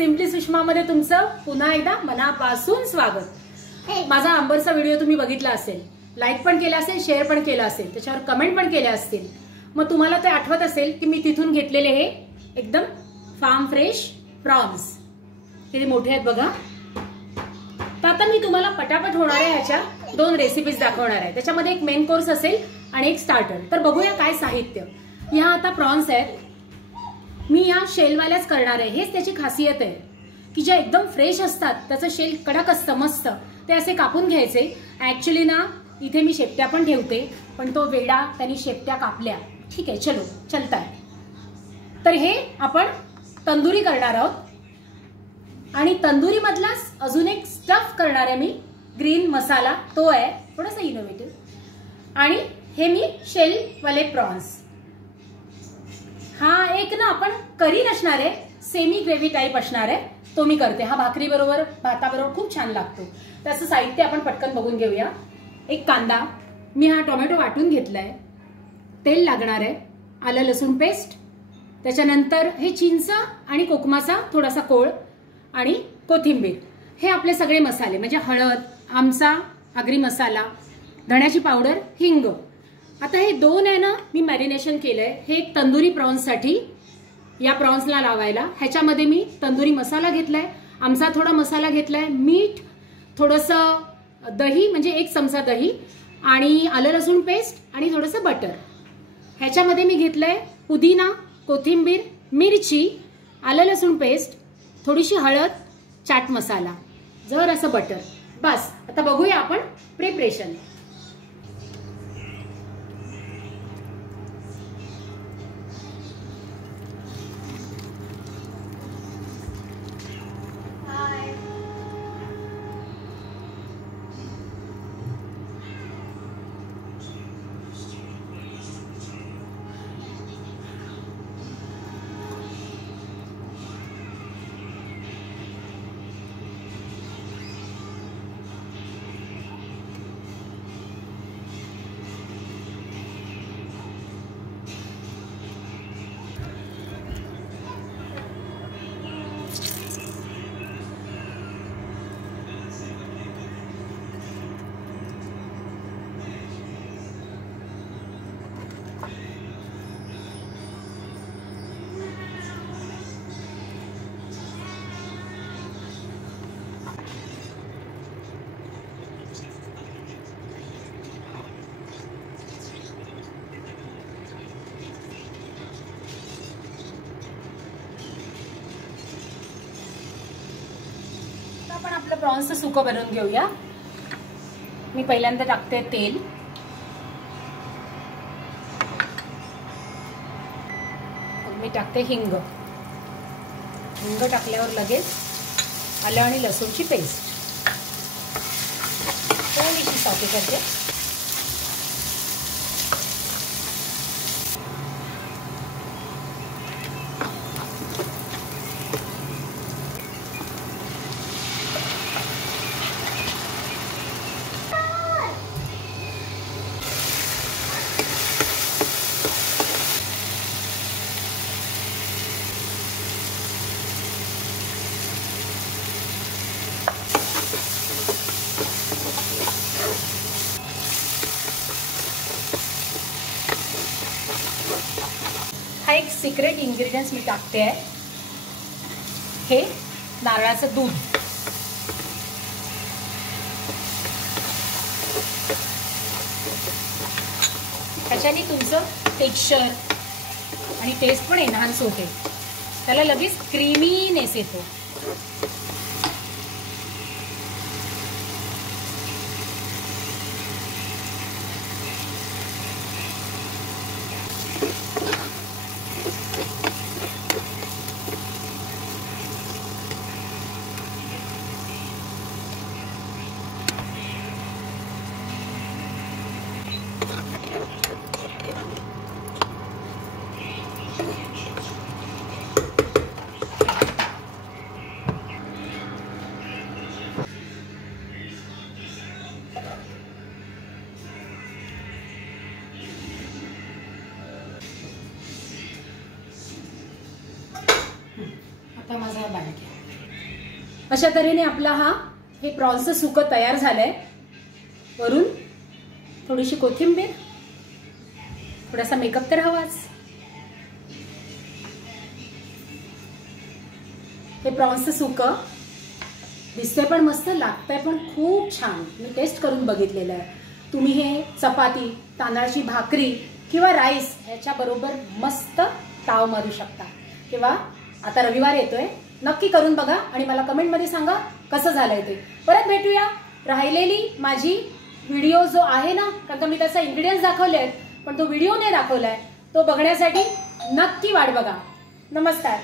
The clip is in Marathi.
सिम्पली सुषमामध्ये तुमचं पुन्हा एकदा मनापासून स्वागत। माझा आंबरचा व्हिडिओ तुम्ही बघितला असेल, लाईक पण केला असेल, शेअर पण केला असेल, त्याच्यावर कमेंट पण केल्या असतील। मग तुम्हाला ते आठवत असेल की मी तिथून घेतलेले हे एकदम फार्म फ्रेश प्रॉन्स किती मोठे आहेत बघा। तर आता मी तुम्हाला पटापट होणाऱ्या ह्याच्या दोन रेसिपीज दाखवणार आहे। त्याच्यामध्ये एक मेन कोर्स असेल आणि एक स्टार्टर। तर बघूया काय साहित्य। ह्या आता प्रॉन्स आहेत, मी या शेलवाल्याच करणार आहे। हेच त्याची खासियत आहे की जे एकदम फ्रेश असतात त्याचं शेल कडक असतं मस्त, ते असे कापून घ्यायचे। ऍक्च्युली ना इथे मी शेपट्या पण ठेवते, पण तो वेडा त्यांनी शेपट्या कापल्या। ठीक आहे, चलो चलताय। तर हे आपण तंदुरी करणार आहोत आणि तंदुरी मधलाच अजून एक स्टफ करणार आहे मी, ग्रीन मसाला, तो आहे थोडासा इनोव्हेटिव्ह। आणि हे मी शेल वाले प्रॉन्स। हा एक ना आपण करी नसणार आहे, सेमी ग्रेव्ही टाइप असणार आहे, तो मी करते। हा भाकरी बरोबर भाताबरोबर खूप छान लागतो। त्याचं साहित्य आपण पटकन बघून घेऊया। एक कांदा, मी हा टोमॅटो वाटून घेतलाय, तेल लागणार आहे, आलं लसूण पेस्ट, त्याच्यानंतर हे चिंच आणि कोकमाचा थोडासा कोळ आणि कोथिंबीर। हे आपले सगळे मसाले म्हणजे हळद, आमचा आगरी मसाला, धण्याची पावडर, हिंग। आता हे दोन आहे ना मी मॅरिनेशन केलंय। हे एक तंदुरी प्रॉन्स साठी, या प्रॉन्सला लावायला ह्याच्यामध्ये मी तंदुरी मसाला घेतलाय, आमचा थोडा मसाला घेतलाय, मीठ, थोडंसं दही म्हणजे 1 चमचा दही आणि आलं लसूण पेस्ट आणि थोडंसं बटर। ह्याच्यामध्ये मी घेतलंय पुदिना, कोथिंबीर, मिरची, आलं लसूण पेस्ट, थोडीशी हळद, चाट मसाला, जर असं बटर। बस आता बघूया आपण प्रिपरेशन। आपण आपलं प्रॉन्सचं सुकं बनवून घेऊया। मी पहिल्यांदा टाकते तेल, मी टाकते हिंग। हिंग टाकल्यावर लगेच आलं आणि लसूणची पेस्ट थोडीशी सॉटे करते। हा एक सिक्रेट इंग्रेडियंट्स मी टाकते आहे, हे नारळाचं दूध। त्याच्याने तुमचं टेक्स्चर आणि टेस्ट पण एनहान्स होते, त्याला लगेच क्रीमीनेस येतो। आता माझा बॅग आहे। अशा तऱ्हेने आपला हे प्रॉन्सचं सुकं तयार झालंय. वरून थोडीशी कोथिंबीर, थोडासा मेकअप तर हवाच. हे प्रॉन्सचं सुकं दिसतंय पण मस्त, लागतंय पण खूप छान. मी टेस्ट करून बघितलेलं आहे. तुम्ही हे चपाती, तांदळाची भाकरी किंवा राईस याच्या बरोबर मस्त ताव मारू शकता. किंवा आता रविवार येतोय, नक्की करून बघा आणि मला कमेंटमध्ये सांगा कसं झालंय ते. परत भेटूया. राहिलेली माझी व्हिडिओ जो आहे ना, कारण का मी त्याचा इन्ग्रेडियंट्स दाखवले आहेत पण तो व्हिडिओ नाही दाखवलाय, तो बघण्यासाठी नक्की वाट बघा. नमस्कार.